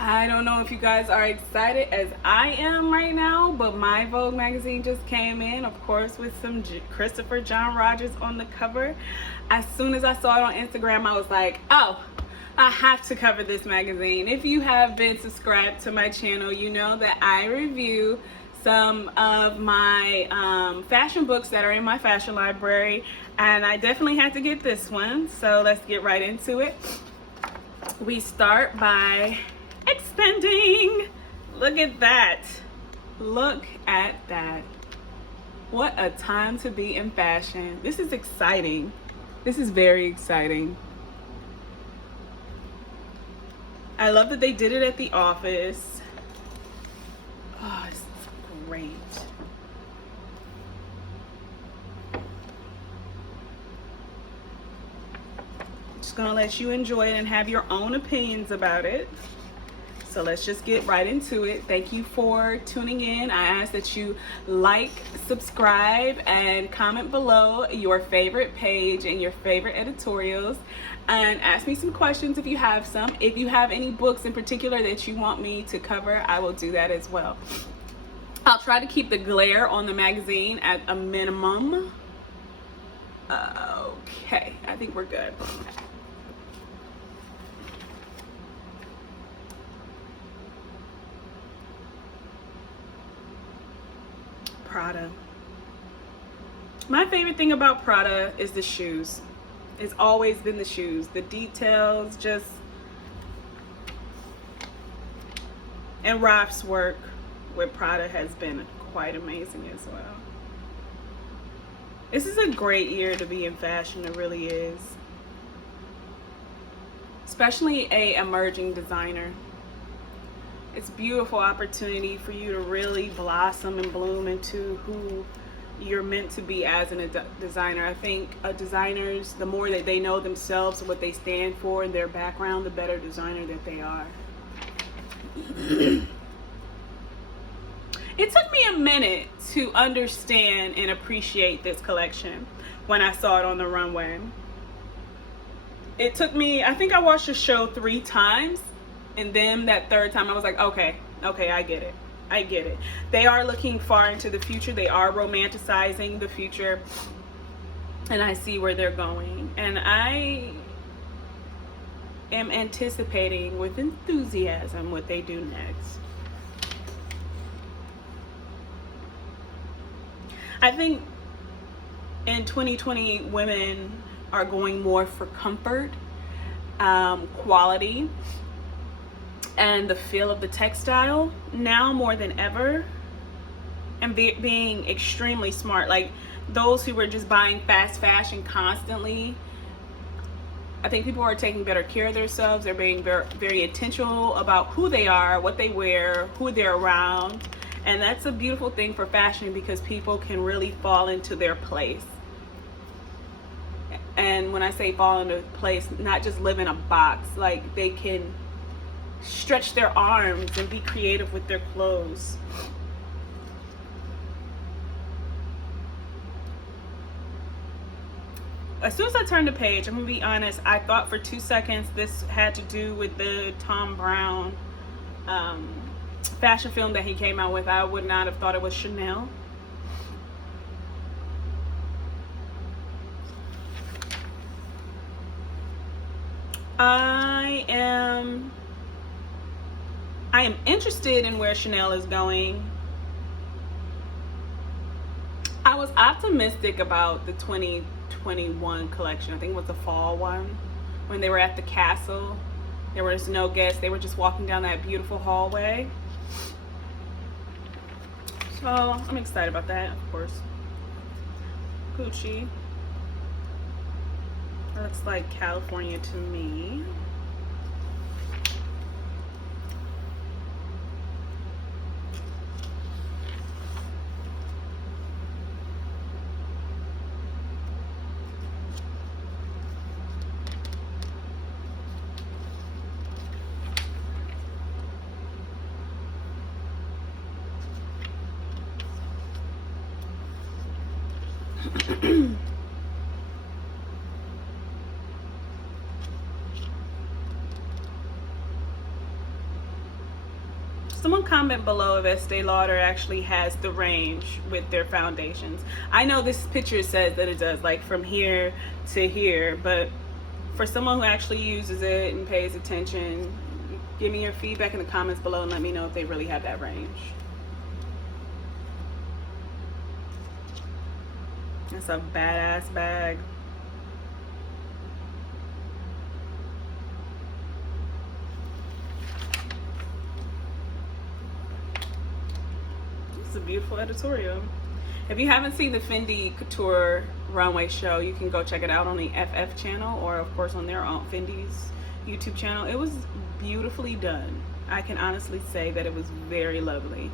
I don't know if you guys are excited as I am right now, but my Vogue magazine just came in, of course, with some Christopher John Rogers on the cover. As soon as I saw it on Instagram, I was like, oh, I have to cover this magazine. If you have been subscribed to my channel, you know that I review some of my fashion books that are in my fashion library, and I definitely had to get this one. So let's get right into it. We start by expanding. Look at that. Look at that. What a time to be in fashion. This is exciting. This is very exciting. I love that they did it at the office. Oh, it's great. Just gonna let you enjoy it and have your own opinions about it. So let's just get right into it. Thank you for tuning in. I ask that you like, subscribe, and comment below your favorite page and your favorite editorials. And ask me some questions if you have some. If you have any books in particular that you want me to cover, I will do that as well. I'll try to keep the glare on the magazine at a minimum. Okay, I think we're good. Prada. My favorite thing about Prada is the shoes. It's always been the shoes. The details just... And Raf's work with Prada has been quite amazing as well. This is a great year to be in fashion. It really is. Especially a emerging designer. It's a beautiful opportunity for you to really blossom and bloom into who you're meant to be as a designer. I think designers, the more that they know themselves and what they stand for and their background, the better designer that they are. It took me a minute to understand and appreciate this collection when I saw it on the runway. It took me, I think I watched the show 3 times. And then that third time I was like, okay, I get it. I get it. They are looking far into the future. They are romanticizing the future. And I see where they're going. And I am anticipating with enthusiasm what they do next. I think in 2020, women are going more for comfort, quality, and the feel of the textile now more than ever, and being extremely smart. Like those who were just buying fast fashion constantly, I think people are taking better care of themselves. They're being very, very intentional about who they are, what they wear, who they're around, and that's a beautiful thing for fashion because people can really fall into their place. And when I say fall into place, not just live in a box, like they can stretch their arms and be creative with their clothes. As soon as I turned the page, I'm gonna be honest, I thought for 2 seconds this had to do with the Thom Browne fashion film that he came out with. I would not have thought it was Chanel. I am interested in where Chanel is going. I was optimistic about the 2021 collection. I think it was the fall one. When they were at the castle, there was no guests. They were just walking down that beautiful hallway. So I'm excited about that, of course. Gucci. That looks like California to me. Someone comment below if Estee Lauder actually has the range with their foundations. I know this picture says that it does, like from here to here, but for someone who actually uses it and pays attention, give me your feedback in the comments below and let me know if they really have that range. That's a badass bag. It's a beautiful editorial. If you haven't seen the Fendi Couture Runway show, you can go check it out on the FF channel, or of course on their own Fendi's YouTube channel. It was beautifully done. I can honestly say that it was very lovely.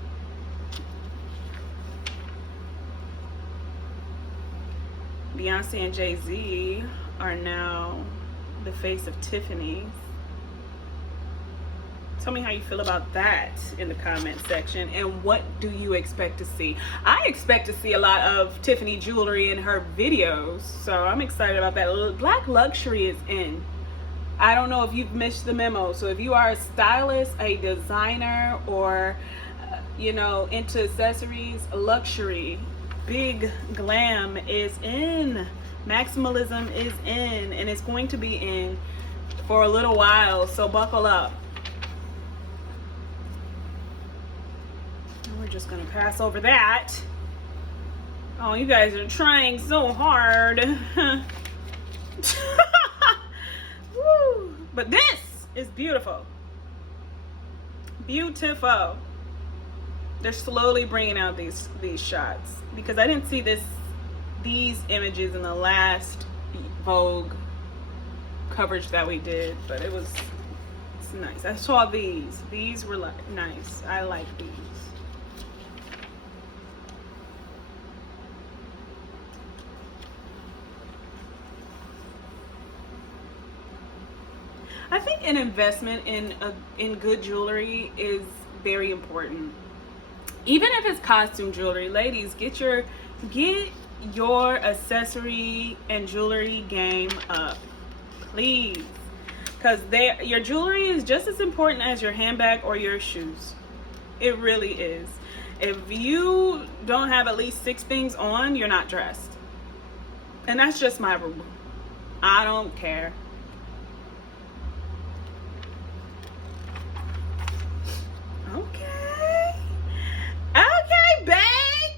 Beyonce and Jay-Z are now the face of Tiffany's. Tell me how you feel about that in the comment section, and what do you expect to see? I expect to see a lot of Tiffany jewelry in her videos, so I'm excited about that. Black luxury is in. I don't know if you've missed the memo. So if you are a stylist, a designer, or you know, into accessories, luxury, big glam is in. Maximalism is in, and it's going to be in for a little while, so buckle up. We're just gonna pass over that. Oh, you guys are trying so hard. Woo. But this is beautiful. Beautiful. They're slowly bringing out these shots, because I didn't see these images in the last Vogue coverage that we did, but it's nice. I saw these were like nice. I like these. I think an investment in good jewelry is very important. Even if it's costume jewelry, ladies, get your accessory and jewelry game up, please, because your jewelry is just as important as your handbag or your shoes. It really is. If you don't have at least 6 things on, you're not dressed, and that's just my rule. I don't care. Okay, babe.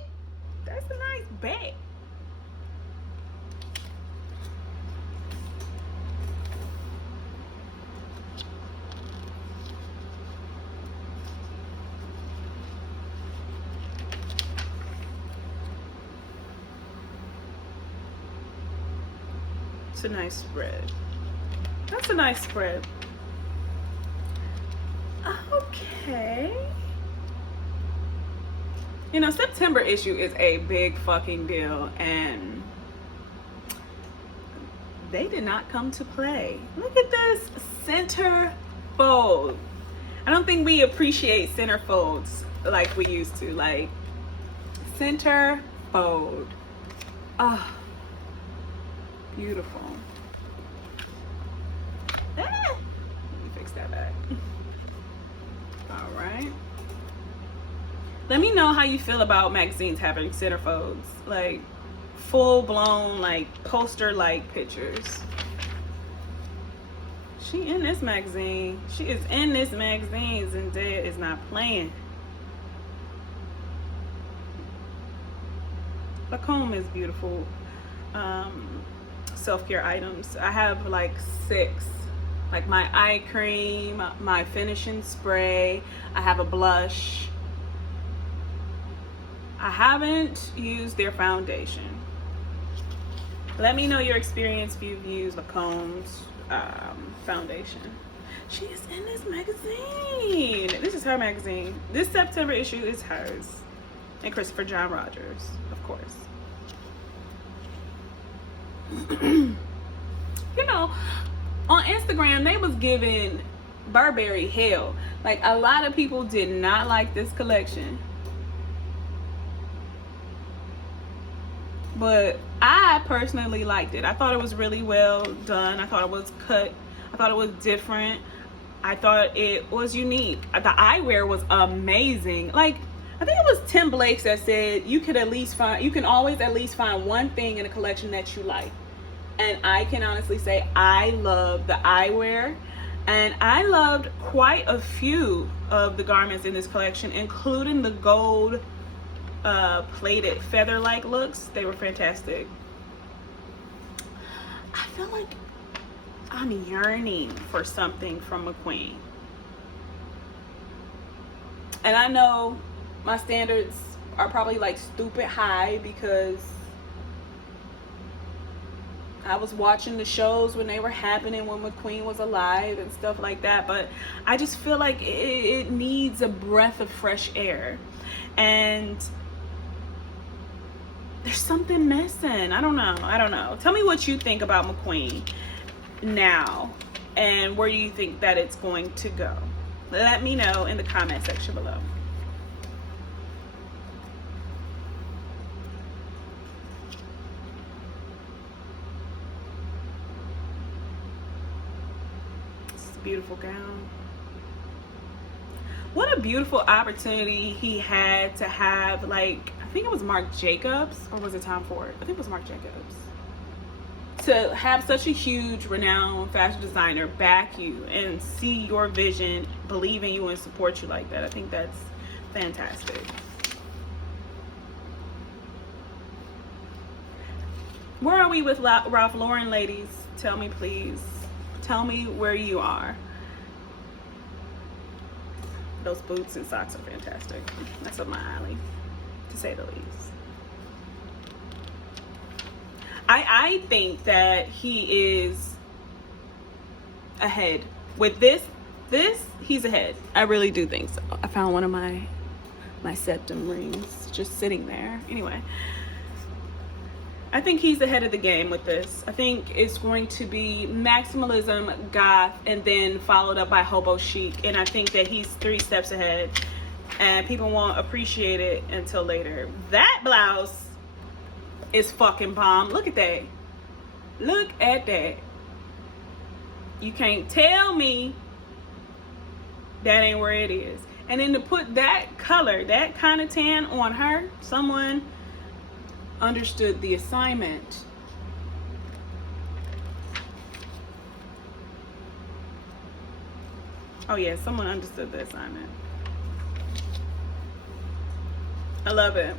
That's a nice bag. It's a nice spread. That's a nice spread. Okay. You know, September issue is a big fucking deal, and they did not come to play. Look at this center fold. I don't think we appreciate center folds like we used to. Like, center fold. Oh, beautiful. Ah, let me fix that back. All right. Let me know how you feel about magazines having centerfolds, like full-blown, like poster-like pictures. She in this magazine. She is in this magazine. Zendaya is not playing. The comb is beautiful. Self-care items. I have like 6. Like my eye cream, my finishing spray. I have a blush. I haven't used their foundation. Let me know your experience if you've used Lacome's foundation. She is in this magazine. This is her magazine. This September issue is hers. And Christopher John Rogers, of course. You know, on Instagram, they was giving Burberry hell. Like, a lot of people did not like this collection. But I personally liked it. I thought it was really well done. I thought it was cut. I thought it was different. I thought it was unique. The eyewear was amazing. Like, I think it was Tim Blakes that said you can always at least find one thing in a collection that you like. And I can honestly say I love the eyewear, and I loved quite a few of the garments in this collection, including the gold plated feather-like looks. They were fantastic. I feel like I'm yearning for something from McQueen. And I know my standards are probably like stupid high because I was watching the shows when they were happening when McQueen was alive and stuff like that, but I just feel like it needs a breath of fresh air. And there's something missing. I don't know. Tell me what you think about McQueen now, and where do you think that it's going to go? Let me know in the comment section below. It's a beautiful gown. What a beautiful opportunity he had to have, like, I think it was Marc Jacobs, or was it Tom Ford? I think it was Marc Jacobs. To have such a huge, renowned fashion designer back you and see your vision, believe in you, and support you like that. I think that's fantastic. Where are we with Ralph Lauren, ladies? Tell me, please. Tell me where you are. Those boots and socks are fantastic. That's up my alley, to say the least. I think that he is ahead. With this, he's ahead. I really do think so. I found one of my septum rings just sitting there. Anyway, I think he's ahead of the game with this. I think it's going to be maximalism, goth, and then followed up by hobo chic. And I think that he's 3 steps ahead, and people won't appreciate it until later. That blouse is fucking bomb. Look at that. Look at that. You can't tell me that ain't where it is. And then to put that color, that kind of tan on her, someone understood the assignment. Oh yeah, someone understood the assignment. I love it.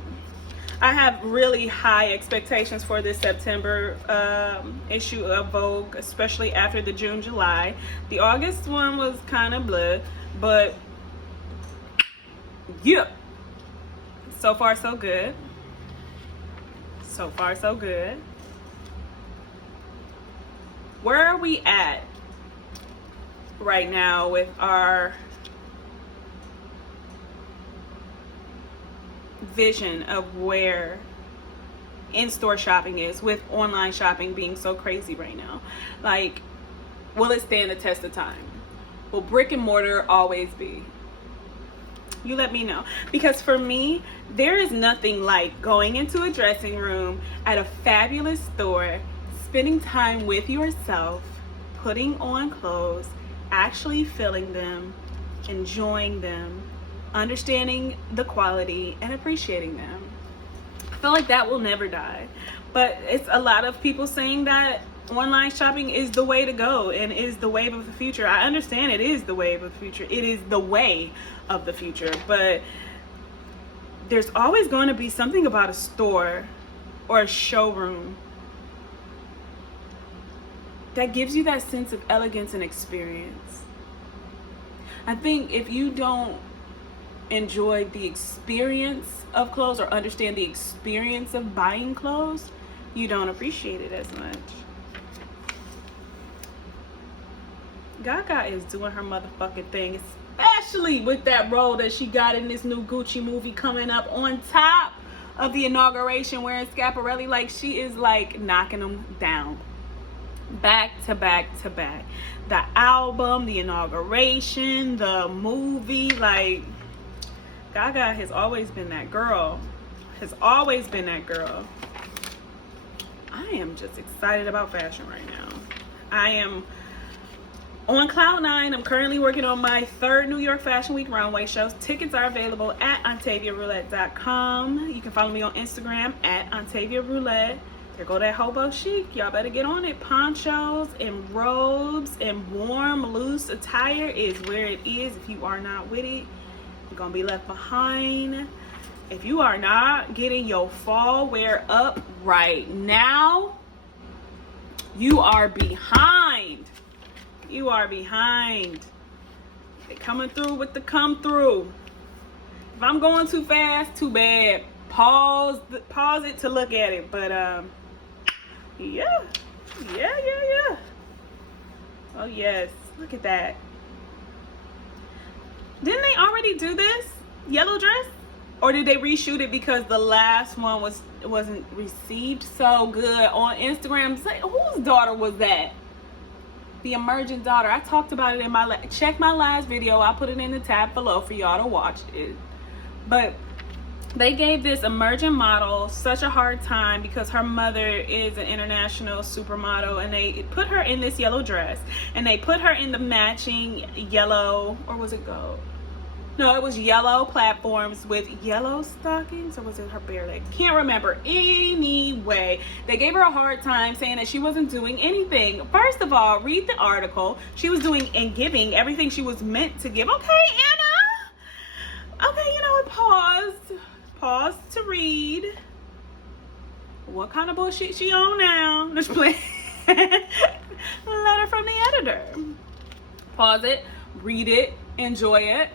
I have really high expectations for this September issue of Vogue, especially after the June, July. The August one was kind of blah, but yeah, so far so good. So far so good. Where are we at right now with our vision of where in-store shopping is, with online shopping being so crazy right now? Like, will it stand the test of time? Will brick and mortar always be? You let me know, because for me, there is nothing like going into a dressing room at a fabulous store, spending time with yourself, putting on clothes, actually feeling them, enjoying them, understanding the quality, and appreciating them. I feel like that will never die. But it's a lot of people saying that online shopping is the way to go and is the wave of the future. I understand it is the wave of the future. It is the way of the future. But there's always going to be something about a store or a showroom that gives you that sense of elegance and experience. I think if you don't enjoy the experience of clothes or understand the experience of buying clothes, you don't appreciate it as much. Gaga is doing her motherfucking thing, especially with that role that she got in this new Gucci movie coming up, on top of the inauguration wearing Schiaparelli. Like, she is like knocking them down back to back to back. The album, the inauguration, the movie, like, Gaga has always been that girl. Has always been that girl. I am just excited about fashion right now. I am On Cloud 9, I'm currently working on my 3rd New York Fashion Week runway shows. Tickets are available at OntaviaRoulette.com. You can follow me on Instagram at Ontavia Roulette. There go that hobo chic. Y'all better get on it. Ponchos and robes and warm, loose attire is where it is. If you are not with it, you're going to be left behind. If you are not getting your fall wear up right now, you are behind. You are behind. They coming through with the come through. If I'm going too fast, too bad. Pause it to look at it. But yeah. Oh yes, look at that. Didn't they already do this yellow dress, or did they reshoot it because the last one wasn't received so good on Instagram? Say, whose daughter was that? The emergent daughter. I talked about it in my check my last video. I'll put it in the tab below for y'all to watch it. But they gave this emergent model such a hard time because her mother is an international supermodel, and they put her in this yellow dress, and they put her in the matching yellow, or was it gold? No, it was yellow platforms with yellow stockings, or was it her bare leg? Can't remember. Anyway, they gave her a hard time saying that she wasn't doing anything. First of all, read the article. She was doing and giving everything she was meant to give. Okay, Anna. Okay, you know what? Pause to read. What kind of bullshit she on now? Let's play. Letter from the editor. Pause it. Read it. Enjoy it.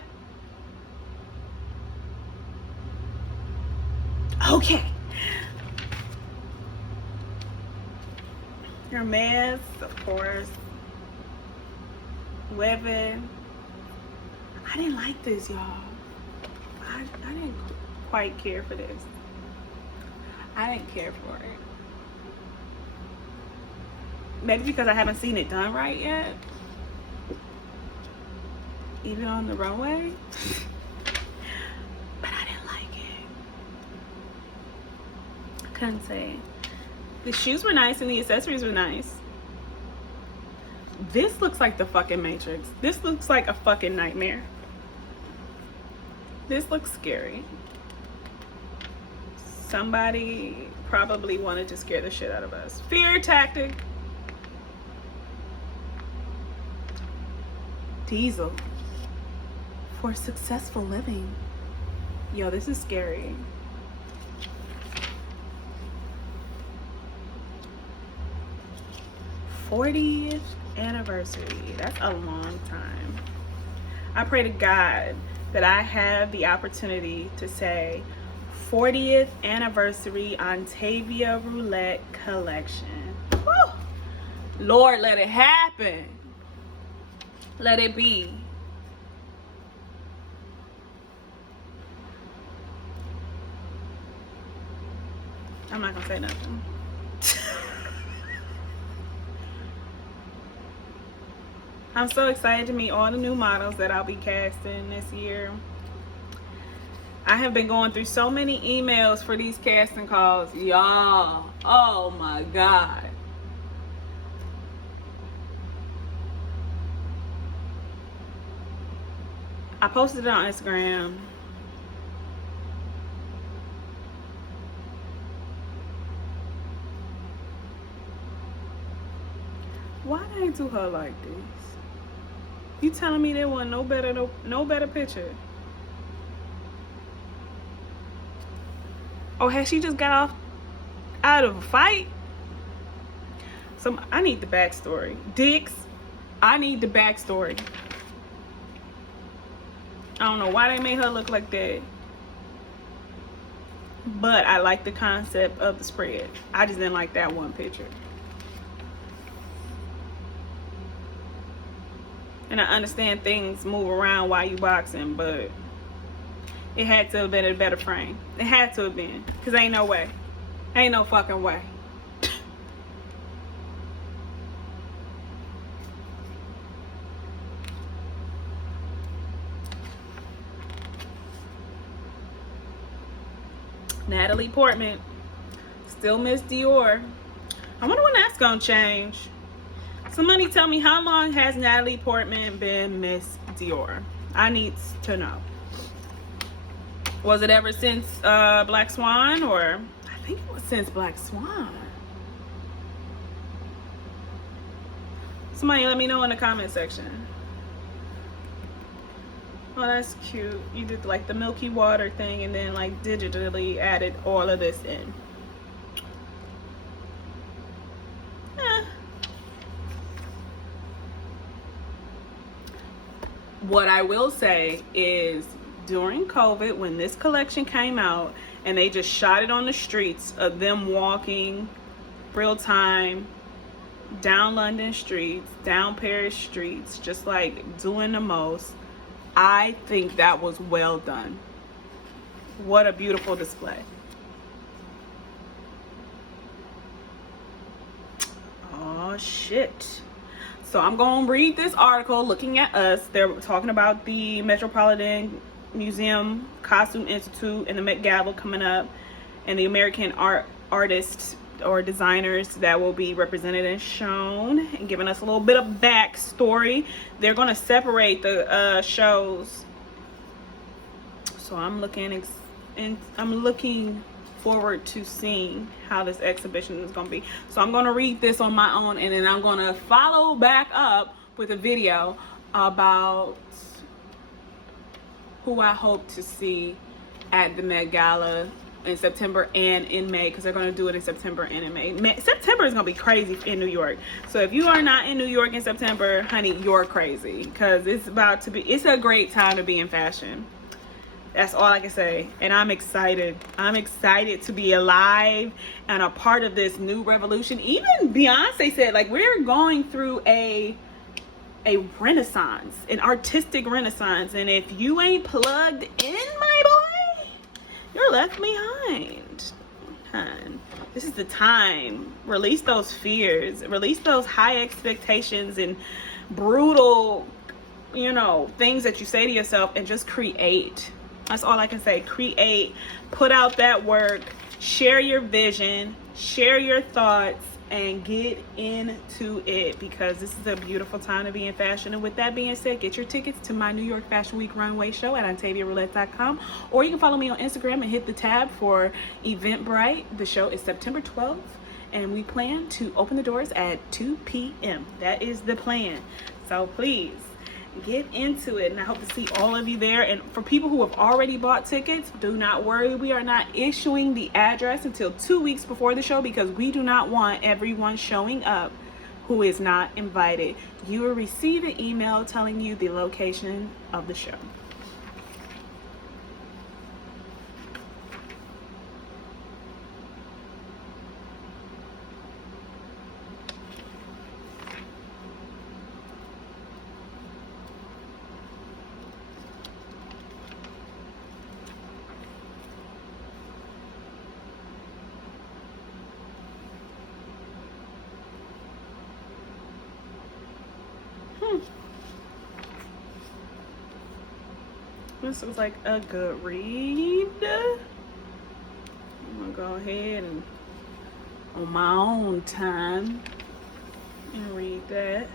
Okay. Hermes, of course. Woven. I didn't like this, y'all. I didn't quite care for this. I didn't care for it. Maybe because I haven't seen it done right yet. Even on the runway. Couldn't say. The shoes were nice and the accessories were nice. This looks like the fucking Matrix. This looks like a fucking nightmare. This looks scary. Somebody probably wanted to scare the shit out of us. Fear tactic. Diesel. For successful living. Yo, this is scary. 40th anniversary. That's a long time. I pray to God that I have the opportunity to say 40th anniversary Ontavia Roulette collection. Woo! Lord, let it happen. Let it be. I'm not gonna say nothing. I'm so excited to meet all the new models that I'll be casting this year. I have been going through so many emails for these casting calls. Y'all, oh my God. I posted it on Instagram. Why they do her like this? You telling me there wasn't no better picture? Oh, has she just got out of a fight? I need the backstory. Dicks, I need the backstory. I don't know why they made her look like that. But I like the concept of the spread. I just didn't like that one picture. And I understand things move around while you boxing, but it had to have been a better frame. It had to have been. Because ain't no way. Ain't no fucking way. Natalie Portman. Still Miss Dior. I wonder when that's gonna change. Somebody tell me, how long has Natalie Portman been Miss Dior? I need to know. Was it ever since Black Swan, or I think it was since Black Swan. Somebody let me know in the comment section. Oh, that's cute. You did like the Milky Water thing and then like digitally added all of this in. What I will say is, during COVID, when this collection came out and they just shot it on the streets of them walking real time down London streets, down Paris streets, just like doing the most, I think that was well done. What a beautiful display. Oh shit. So I'm going to read this article, Looking at Us. They're talking about the Metropolitan Museum Costume Institute and the Met Gala coming up, and the American artists or designers that will be represented and shown, and giving us a little bit of backstory. They're going to separate the shows. So I'm looking forward to seeing how this exhibition is going to be. So I'm going to read this on my own, and then I'm going to follow back up with a video about who I hope to see at the Met Gala in September and in May, because they're going to do it in September and in May. September is going to be crazy in New York. So if you are not in New York in September, honey, you're crazy, because it's a great time to be in fashion. That's all I can say. And I'm excited. I'm excited to be alive and a part of this new revolution. Even Beyonce said, like, we're going through a renaissance, an artistic renaissance. And if you ain't plugged in, my boy, you're left behind. Hun, this is the time. Release those fears. Release those high expectations and brutal, things that you say to yourself, and just create. That's all I can say. Create, put out that work, share your vision, share your thoughts, and get into it, because this is a beautiful time to be in fashion. And with that being said, get your tickets to my New York Fashion Week runway show at OntaviaRoulette.com, or you can follow me on Instagram and hit the tab for Eventbrite. The show is September 12th, and we plan to open the doors at 2 p.m. That is the plan. So please, get into it, and I hope to see all of you there. And for people who have already bought tickets, do not worry, we are not issuing the address until 2 weeks before the show, because we do not want everyone showing up who is not invited. You will receive an email telling you the location of the show. This was like a good read. I'm gonna go ahead and on my own time and read that.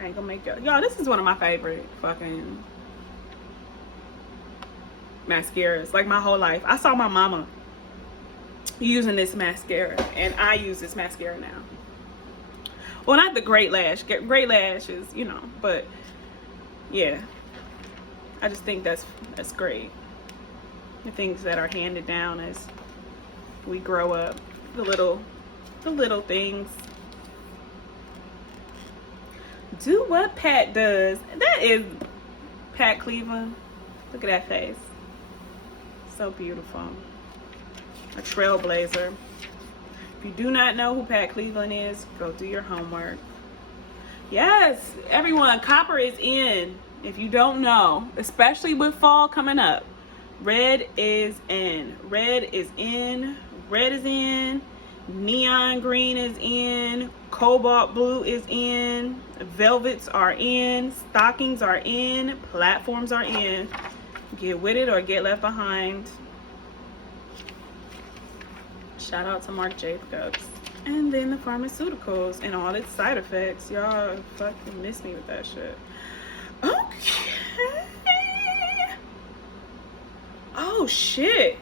I ain't gonna make y'all. This is one of my favorite fucking mascaras, like my whole life. I saw my mama using this mascara, and I use this mascara now. Well, not the Great Lash. Great Lash is, but yeah. I just think that's great. The things that are handed down as we grow up, the little things. Do what Pat does. That is Pat Cleveland. Look at that face. So beautiful. A trailblazer. If you do not know who Pat Cleveland is, go do your homework. Yes, everyone, copper is in. If you don't know, especially with fall coming up, red is in. Red is in. Red is in. Neon green is in. Cobalt blue is in. Velvets are in. Stockings are in. Platforms are in. Get with it or get left behind. Shout out to Marc Jacobs. And then the pharmaceuticals and all its side effects. Y'all fucking miss me with that shit. Okay. Oh shit.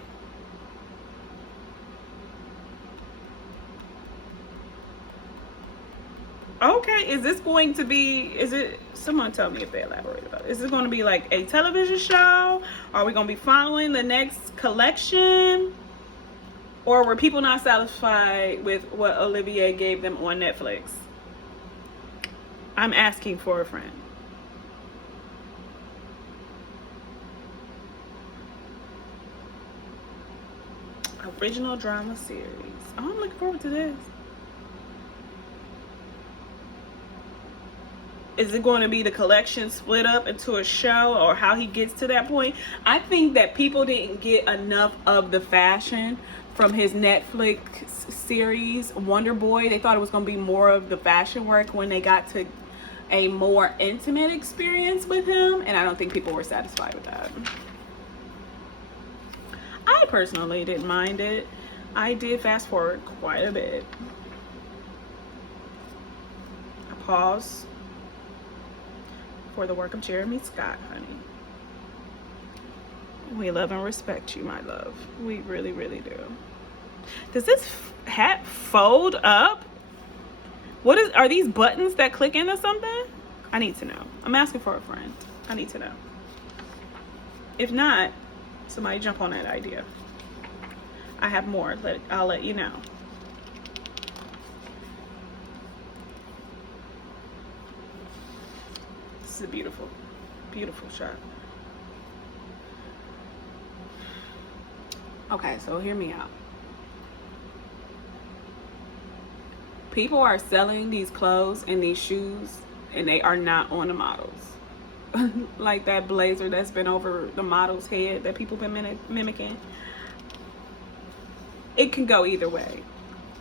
Okay, is this going to be, is it, someone tell me if they elaborate about it. Is this going to be like a television show? Are we going to be following the next collection? Or were people not satisfied with what Olivier gave them on Netflix? I'm asking for a friend. Original drama series. Oh, I'm looking forward to this. Is it going to be the collection split up into a show, or how he gets to that point? I think that people didn't get enough of the fashion from his Netflix series Wonder Boy. They thought it was going to be more of the fashion work when they got to a more intimate experience with him, and I don't think people were satisfied with that. I personally didn't mind it. I did fast forward quite a bit. I paused for the work of Jeremy Scott, honey. We love and respect you, my love. We really, really do. Does this hat fold up? What is, are these buttons that click into something? I need to know. I'm asking for a friend. I need to know. If not, somebody jump on that idea. I have more. I'll let you know. This is a beautiful, beautiful shot. Okay, so hear me out. People are selling these clothes and these shoes, and they are not on the models. Like that blazer that's been over the model's head that people been mimicking. It can go either way.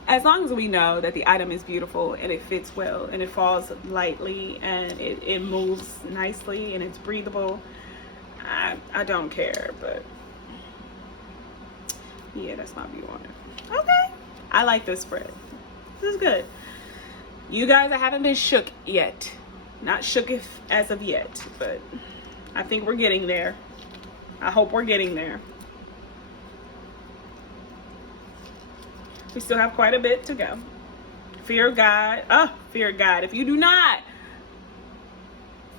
As long as we know that the item is beautiful and it fits well and it falls lightly and it moves nicely and it's breathable, I don't care. But yeah, that's my view on it. Okay, I like this spread. This is good. You guys, I haven't been shook yet. Not shook as of yet, but I think we're getting there. I hope we're getting there. We still have quite a bit to go. Fear God. Oh, fear God. If you do not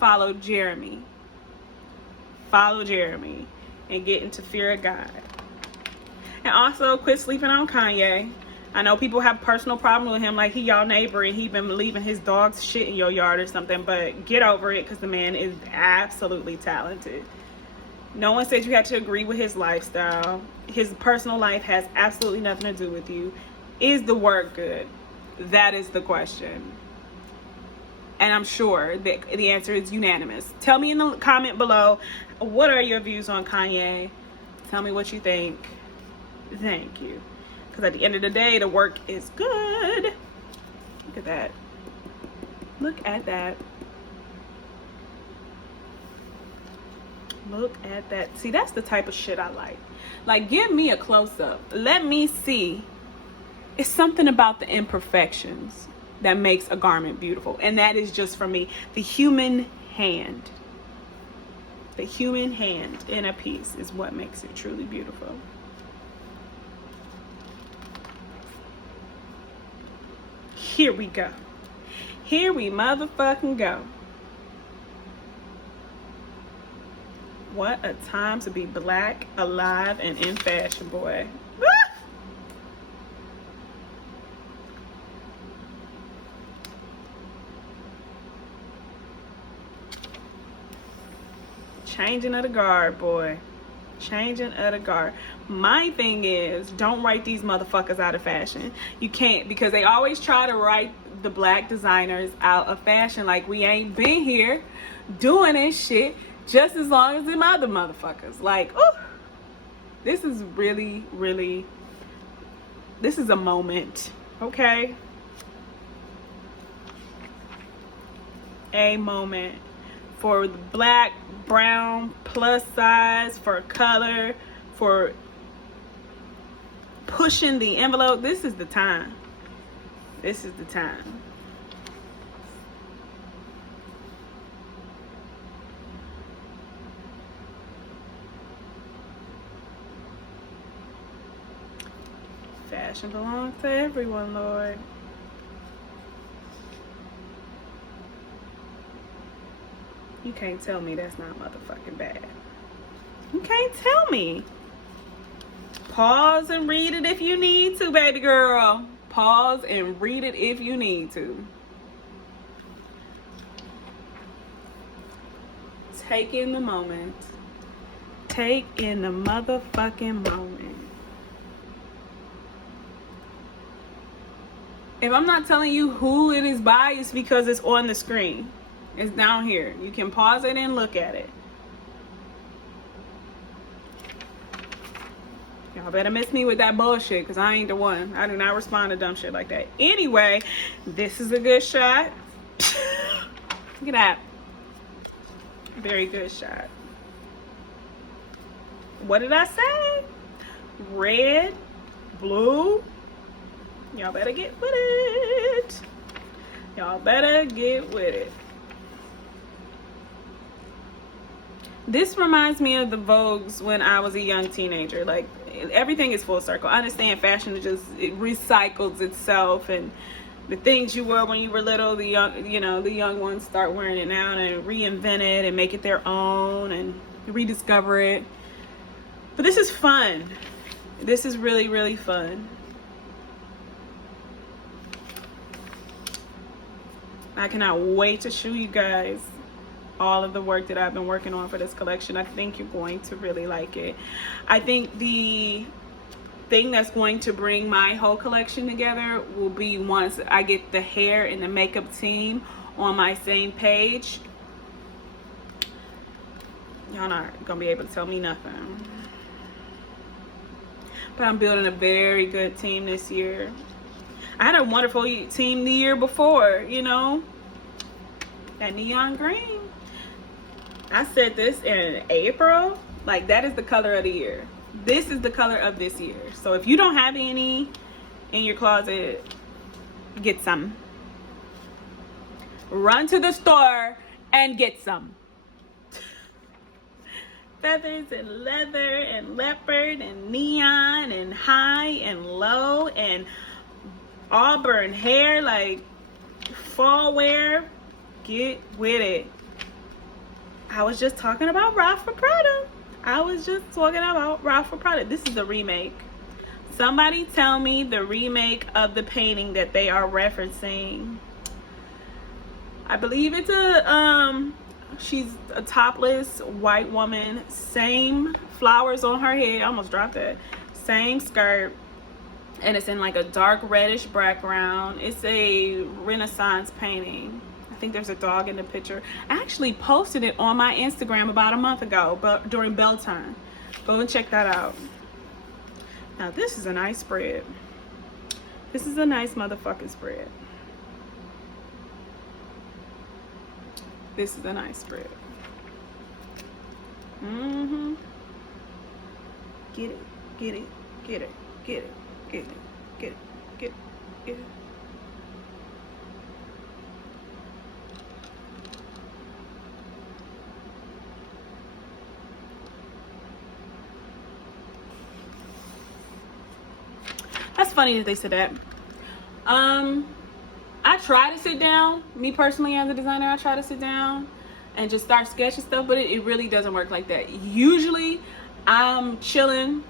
follow Jeremy and get into fear of God. And also quit sleeping on Kanye. I know people have personal problems with him, like he y'all neighbor and he been leaving his dog's shit in your yard or something, but get over it because the man is absolutely talented. No one said you had to agree with his lifestyle. His personal life has absolutely nothing to do with you. Is the work good? That is the question. And I'm sure that the answer is unanimous. Tell me in the comment below, what are your views on Kanye? Tell me what you think. Thank you. Because at the end of the day, the work is good. Look at that. Look at that. Look at that. See, that's the type of shit I like. Like, give me a close-up. Let me see. It's something about the imperfections that makes a garment beautiful. And that is just for me. The human hand. The human hand in a piece is what makes it truly beautiful. Here we go. Here we motherfucking go. What a time to be black, alive, and in fashion, boy. Changing of the guard, boy. Changing of the guard. My thing is, don't write these motherfuckers out of fashion. You can't, because they always try to write the black designers out of fashion like we ain't been here doing this shit just as long as them other motherfuckers. Like, ooh, this is really, really, this is a moment, okay? A moment for the black, brown, plus size, for color, for pushing the envelope. This is the time. This is the time. Fashion belongs to everyone, Lord. You can't tell me that's not motherfucking bad. You can't tell me. Pause and read it if you need to, baby girl. Pause and read it if you need to. Take in the moment. Take in the motherfucking moment. If I'm not telling you who it is by, it's because it's on the screen. It's down here. You can pause it and look at it. Y'all better miss me with that bullshit, because I ain't the one. I do not respond to dumb shit like that. Anyway, this is a good shot. Look at that. Very good shot. What did I say? Red, blue. Y'all better get with it. Y'all better get with it. This reminds me of the Vogues when I was a young teenager. Like, everything is full circle. I understand fashion it recycles itself, and the things you wore when you were little, the young ones start wearing it now and reinvent it and make it their own and rediscover it. But this is fun. This is really, really fun. I cannot wait to show you guys all of the work that I've been working on for this collection. I think you're going to really like it. I think the thing that's going to bring my whole collection together will be once I get the hair and the makeup team on my same page. Y'all not gonna be able to tell me nothing. But I'm building a very good team this year. I had a wonderful team the year before, you know, that neon green. I said this in April, like that is the color of the year. This is the color of this year. So if you don't have any in your closet, get some. Run to the store and get some. Feathers and leather and leopard and neon and high and low and auburn hair, like fall wear. Get with it. I was just talking about Ralph Prada. This is a remake. Somebody tell me the remake of the painting that they are referencing. I believe it's she's a topless white woman, same flowers on her head, I almost dropped that, same skirt, and it's in like a dark reddish background. It's a Renaissance painting. I think there's a dog in the picture. I actually posted it on my Instagram about a month ago, but during bell time. Go and check that out. Now this is a nice spread. This is a nice motherfucking spread. This is a nice spread. Get it, get it, get it, get it, get it, get it, get it, get it. That's funny that they said that. I try to sit down, me personally as a designer, I try to sit down and just start sketching stuff, but it really doesn't work like that. Usually I'm chilling,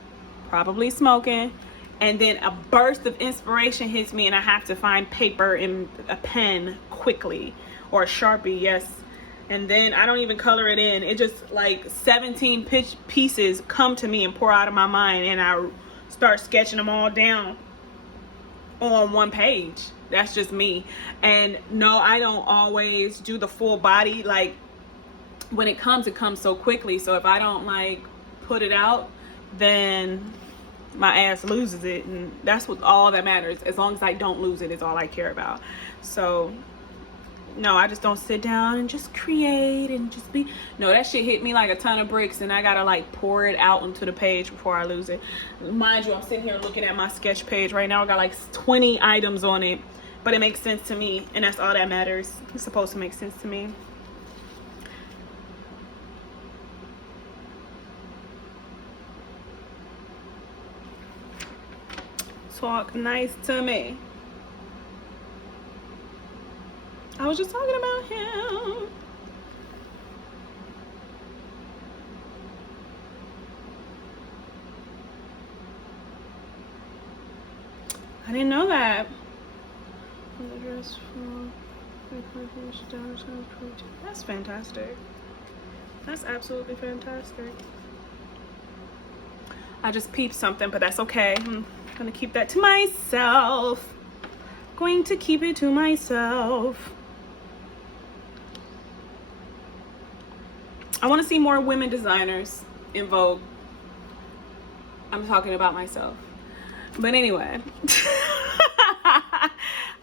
probably smoking, and then a burst of inspiration hits me and I have to find paper and a pen quickly, or a Sharpie, yes. And then I don't even color it in. It just like 17 pieces come to me and pour out of my mind, and I start sketching them all down on one page. That's just me. And no, I don't always do the full body. Like when it comes so quickly. So if I don't like put it out, then my ass loses it, and that's what all that matters. As long as I don't lose it is all I care about. So no, I just don't sit down and just create and just be. No, that shit hit me like a ton of bricks, and I gotta like pour it out onto the page before I lose it. Mind you, I'm sitting here looking at my sketch page right now. I got like 20 items on it, but it makes sense to me, and that's all that matters. It's supposed to make sense to me. Talk nice to me. I was just talking about him. I didn't know that. That's fantastic. That's absolutely fantastic. I just peeped something, but that's okay. I'm gonna keep that to myself. Going to keep it to myself. I want to see more women designers in Vogue. I'm talking about myself. But anyway,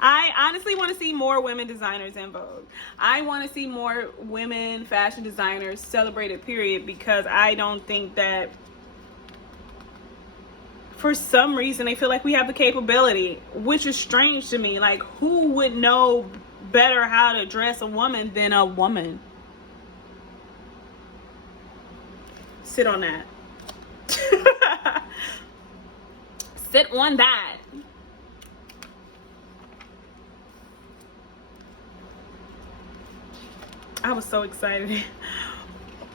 I honestly want to see more women designers in Vogue. I want to see more women fashion designers celebrated, period, because I don't think that, for some reason, they feel like we have the capability, which is strange to me. Like, who would know better how to dress a woman than a woman? Sit on that. Sit on that. I was so excited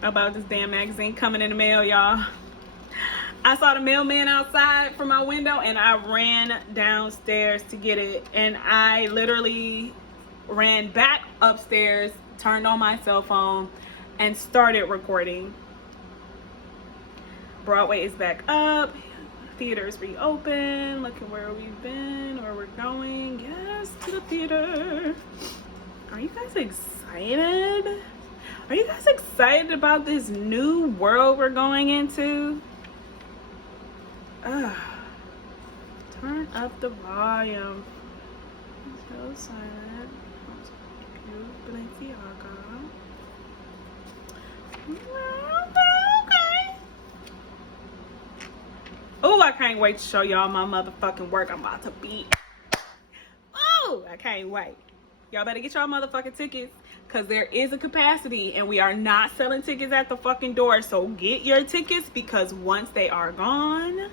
about this damn magazine coming in the mail, y'all. I saw the mailman outside from my window and I ran downstairs to get it, and I literally ran back upstairs, turned on my cell phone, and started recording. Broadway is back up. Theaters reopen. Look at where we've been, where we're going. Yes, to the theater. Are you guys excited? Are you guys excited about this new world we're going into? Turn up the volume. So silent. Balenciaga. Okay. Oh, I can't wait to show y'all my motherfucking work. I'm about to be. Oh, I can't wait. Y'all better get y'all motherfucking tickets, because there is a capacity and we are not selling tickets at the fucking door. So get your tickets, because once they are gone,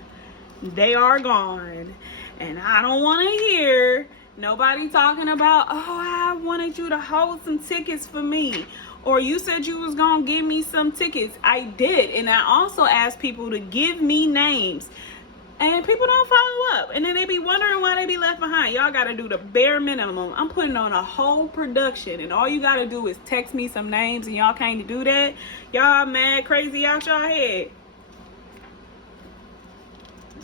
they are gone. And I don't want to hear nobody talking about, oh, I wanted you to hold some tickets for me, or you said you was gonna give me some tickets. I did, and I also asked people to give me names, and people don't follow up, and then they be wondering why they be left behind. Y'all gotta do the bare minimum. I'm putting on a whole production, and all you gotta do is text me some names, and y'all can't do that. Y'all mad crazy out y'all head.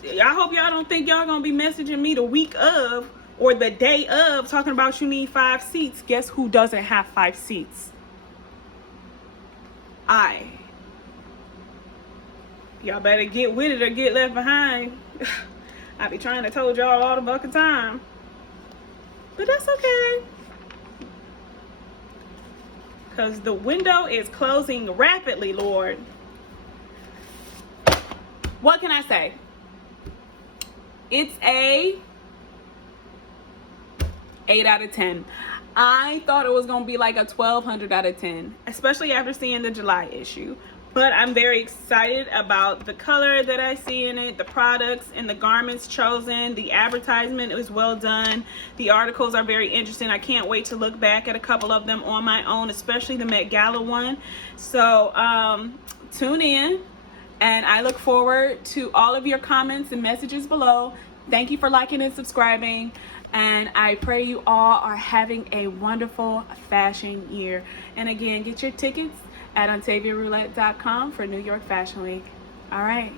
I hope y'all don't think y'all gonna be messaging me the week of or the day of talking about you need 5 seats. Guess who doesn't have 5 seats? Y'all better get with it or get left behind. I be trying to told y'all all the fucking time, but that's okay, because the window is closing rapidly, Lord. What can I say? It's a 8 out of 10. I thought it was gonna be like a 1200 out of 10, especially after seeing the July issue. But I'm very excited about the color that I see in it, the products and the garments chosen. The advertisement was well done. The articles are very interesting. I can't wait to look back at a couple of them on my own, especially the Met Gala one. So tune in, and I look forward to all of your comments and messages below. Thank you for liking and subscribing, and I pray you all are having a wonderful fashion year. And again, get your tickets at OntaviaRoulette.com for New York Fashion Week. All right.